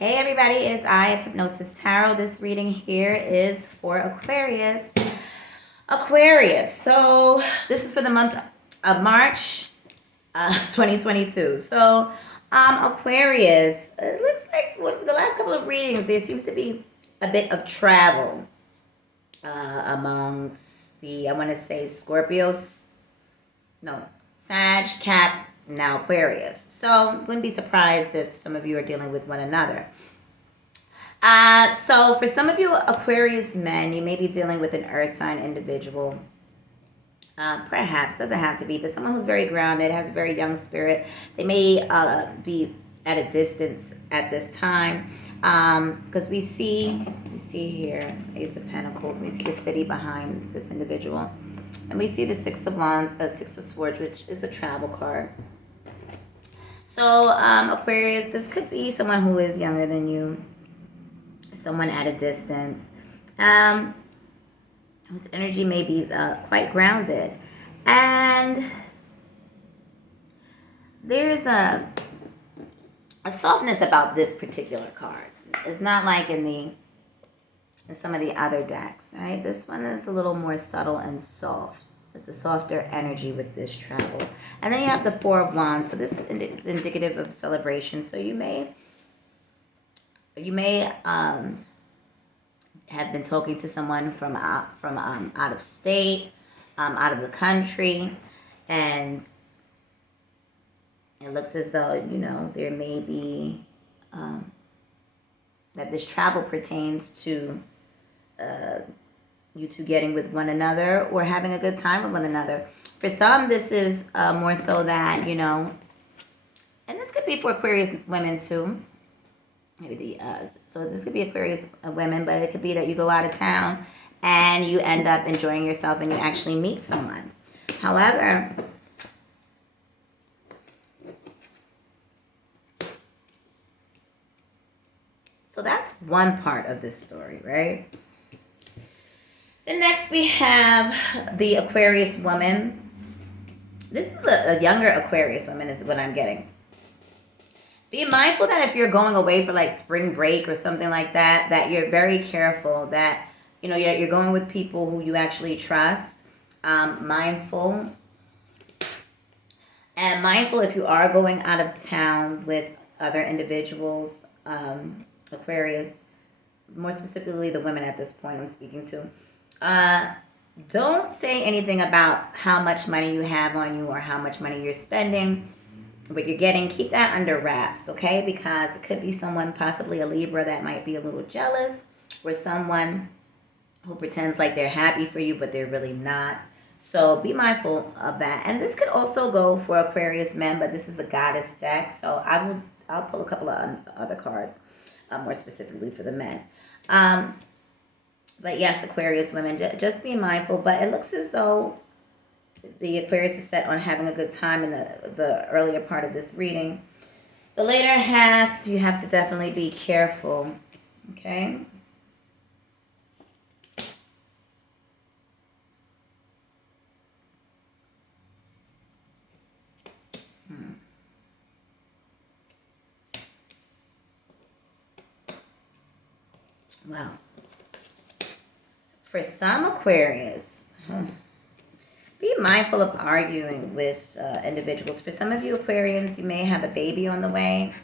Hey everybody, it's I of Hypnosis Tarot. This reading here is for Aquarius. Aquarius. So this is for the month of March 2022. So Aquarius, it looks like with the last couple of readings, there seems to be a bit of travel amongst the, I want to say Scorpios, no, Sag, Cap, now Aquarius. So wouldn't be surprised if some of you are dealing with one another. So for some of you Aquarius men, you may be dealing with an earth sign individual. Perhaps, doesn't have to be, but someone who's very grounded, has a very young spirit. They may be at a distance at this time. Because we see here, Ace of Pentacles, we see the city behind this individual. And we see the Six of Wands, Six of Swords, which is a travel card. So Aquarius, this could be someone who is younger than you, someone at a distance, whose energy may be quite grounded. And there's a softness about this particular card. It's not like in some of the other decks, right? This one is a little more subtle and soft. It's a softer energy with this travel. And then you have the Four of Wands. So this is indicative of celebration. So you may have been talking to someone from out of state, out of the country, and it looks as though there may be that this travel pertains to you two getting with one another or having a good time with one another. For some, this is more so that and this could be for Aquarius women too. Maybe so this could be Aquarius women, but it could be that you go out of town and you end up enjoying yourself and you actually meet someone. However, so that's one part of this story, right? Then next we have the Aquarius woman. This is a younger Aquarius woman is what I'm getting. Be mindful that if you're going away for like spring break or something like that, that you're very careful that, you're going with people who you actually trust. Mindful. And mindful if you are going out of town with other individuals, Aquarius, more specifically the women at this point I'm speaking to. Don't say anything about how much money you have on you or how much money you're spending. What you're getting, keep that under wraps, okay? Because it could be someone, possibly a Libra, that might be a little jealous, or someone who pretends like they're happy for you, but they're really not. So be mindful of that. And this could also go for Aquarius men, but this is a goddess deck, so I'll pull a couple of other cards, more specifically for the men. But yes, Aquarius women, just be mindful. But it looks as though the Aquarius is set on having a good time in the earlier part of this reading. The later half, you have to definitely be careful. Okay? Well, for some Aquarius, be mindful of arguing with individuals. For some of you Aquarians, you may have a baby on the way.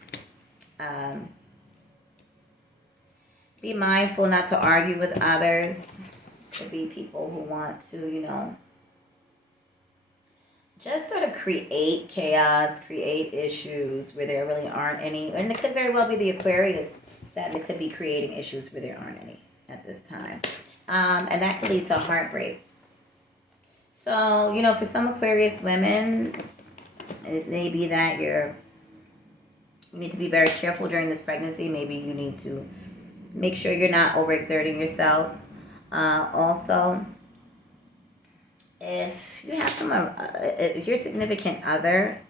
Be mindful not to argue with others. Could be people who want to, just sort of create chaos, create issues where there really aren't any. And it could very well be the Aquarius that it could be creating issues where there aren't any at this time. And that could lead to heartbreak. So, for some Aquarius women, it may be that you need to be very careful during this pregnancy. Maybe you need to make sure you're not overexerting yourself. Also, if you have someone, if your significant other,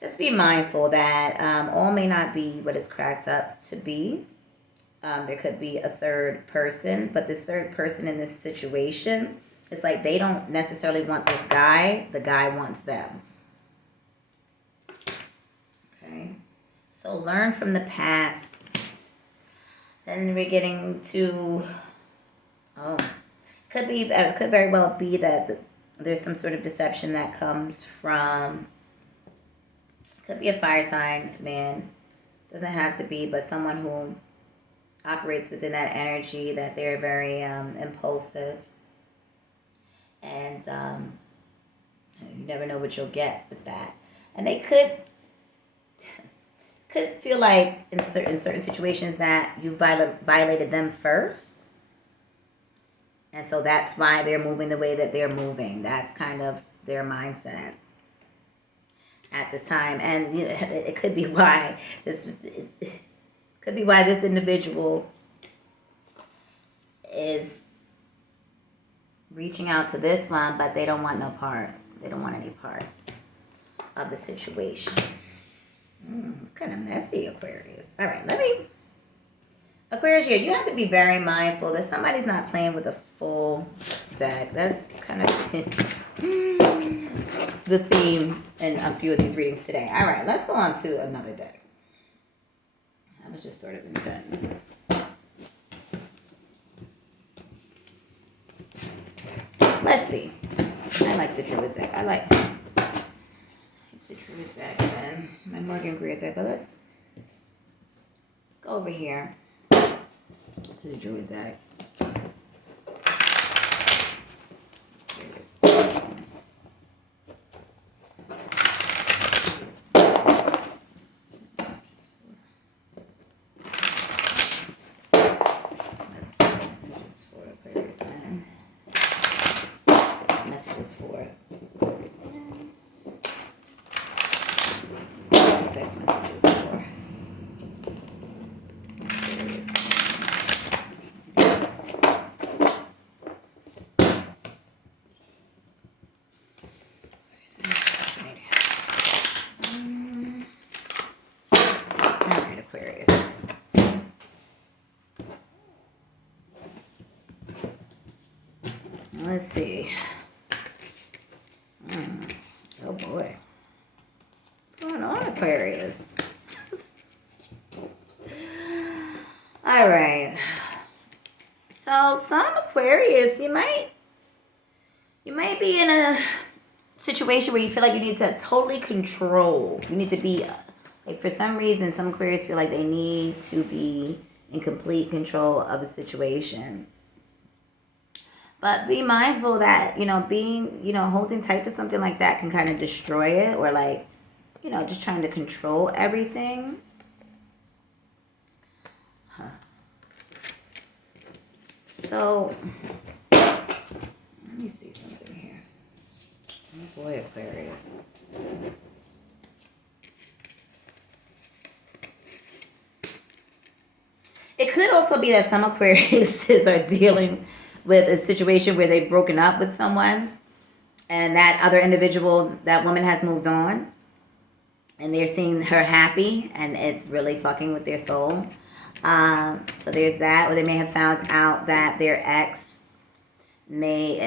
just be mindful that all may not be what it's cracked up to be. There could be a third person, but this third person in this situation, it's like they don't necessarily want this guy. The guy wants them. Okay. So learn from the past. Then we're getting to, could very well be that there's some sort of deception that comes from, could be a fire sign man, doesn't have to be, but someone who operates within that energy, that they're very impulsive, and you never know what you'll get with that. And they could feel like in certain situations that you violated them first, and so that's why they're moving the way that they're moving. That's kind of their mindset at this time, and it could be why this individual is reaching out to this one, but they don't want no parts. They don't want any parts of the situation. It's kind of messy, Aquarius. All right, Aquarius, yeah, you have to be very mindful that somebody's not playing with a full deck. That's kind of the theme in a few of these readings today. All right, let's go on to another deck. That was just sort of intense. Let's see. I like the Druid deck. I like the Druid deck and my Morgan Greer deck. But let's go over here to the Druid deck. Messages for access messages for Aquarius. Alright, Aquarius. Let's see. Oh boy. What's going on, Aquarius? All right. So some Aquarius, you might be in a situation where you feel like you need to totally control. You need to be like, for some reason, some Aquarius feel like they need to be in complete control of a situation. But be mindful that, holding tight to something like that can kind of destroy it, or like, just trying to control everything. So, let me see something here. Oh boy, Aquarius. It could also be that some Aquariuses are dealing with a situation where they've broken up with someone and that other individual, that woman has moved on and they're seeing her happy and it's really fucking with their soul. So there's that. Or they may have found out that their ex may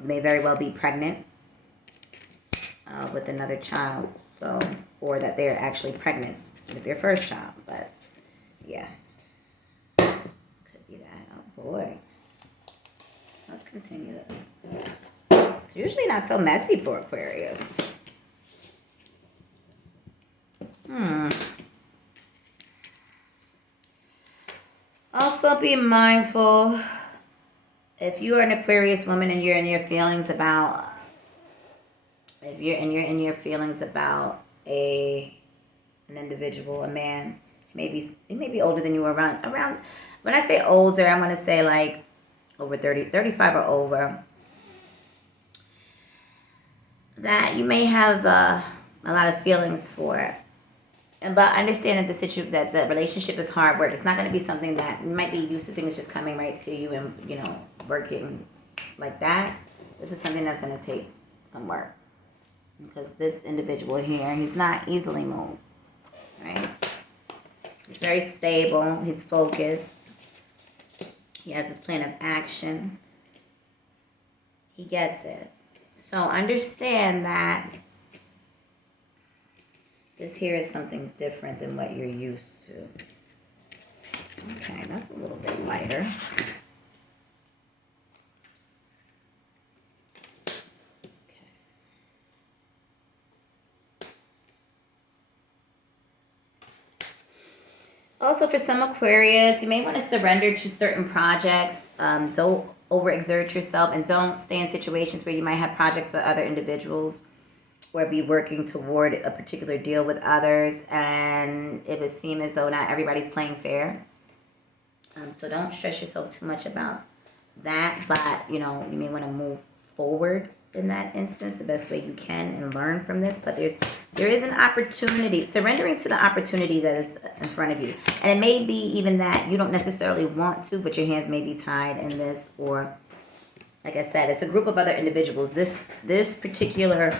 very well be pregnant with another child. So, or that they're actually pregnant with their first child. But yeah, could be that. Oh boy. Let's continue this. It's usually not so messy for Aquarius. Also be mindful if you are an Aquarius woman and you're in your feelings about, an individual, a man, he may be older than you, around. When I say older, I want to say like over 30, 35 or over, that you may have a lot of feelings for. But understand that that the relationship is hard work. It's not going to be something that you might be used to, things just coming right to you and, working like that. This is something that's going to take some work. Because this individual here, he's not easily moved, right? He's very stable. He's focused. He has his plan of action. He gets it. So understand that This here is something different than what you're used to. Okay, that's a little bit lighter. Also, for some Aquarius, you may want to surrender to certain projects. Don't overexert yourself, and don't stay in situations where you might have projects with other individuals or be working toward a particular deal with others, and it would seem as though not everybody's playing fair. So don't stress yourself too much about that, but you may want to move forward in that instance the best way you can and learn from this. But there is an opportunity, surrendering to the opportunity that is in front of you, and it may be even that you don't necessarily want to, but your hands may be tied in this, or like I said, it's a group of other individuals. This particular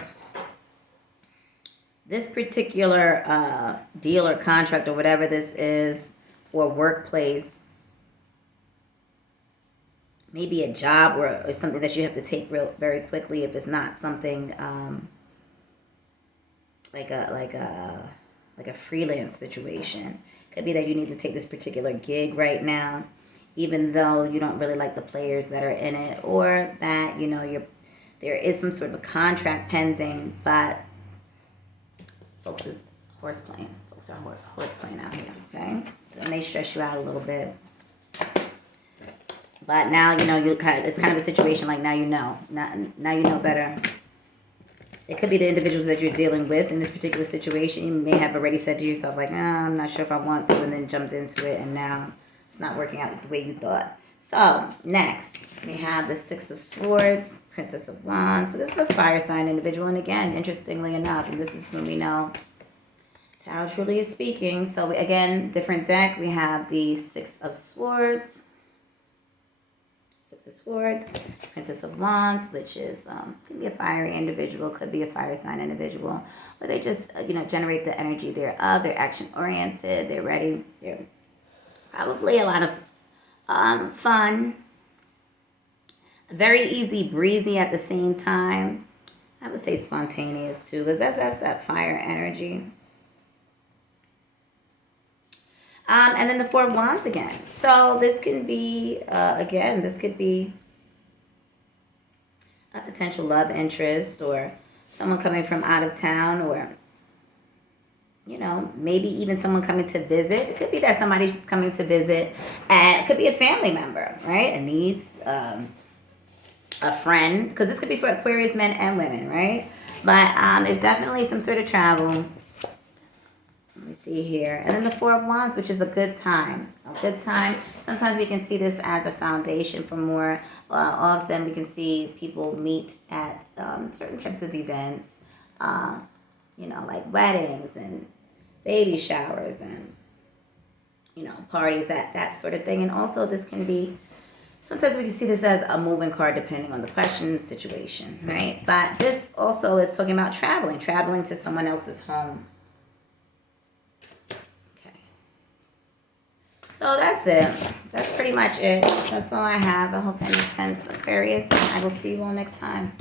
deal or contract or whatever this is, or workplace, maybe a job or something that you have to take very quickly. If it's not something like a freelance situation, could be that you need to take this particular gig right now, even though you don't really like the players that are in it, or that there is some sort of contract pending, but folks is horseplaying. Folks are horseplaying out here. Okay, it may stress you out a little bit. But now it's kind of a situation like now you know better. It could be the individuals that you're dealing with in this particular situation. You may have already said to yourself like, I'm not sure if I want to, and then jumped into it, and now it's not working out the way you thought. So next we have the Six of Swords, Princess of Wands. So this is a fire sign individual, and again, interestingly enough, and this is when we know Tarot truly is speaking. So again, different deck. We have the Six of Swords. Six of Swords, Princess of Wands, which is could be a fiery individual, could be a fire sign individual, or they just generate the energy thereof. They're action oriented. They're ready. They're probably a lot of fun, very easy breezy at the same time. I would say spontaneous too, because that's that fire energy. And then the Four of Wands again. So this can be, this could be a potential love interest, or someone coming from out of town, or, maybe even someone coming to visit. It could be that somebody's just coming to visit, and it could be a family member, right? A niece, a friend, because this could be for Aquarius men and women, right? But it's definitely some sort of travel. Let me see here. And then the Four of Wands, which is a good time. A good time. Sometimes we can see this as a foundation for more. Often we can see people meet at certain types of events, like weddings and baby showers and, parties, that sort of thing. And also this can be, sometimes we can see this as a moving card depending on the question, situation, right? But this also is talking about traveling to someone else's home. So that's it. That's pretty much it. That's all I have. I hope that makes sense, Aquarius. I will see you all next time.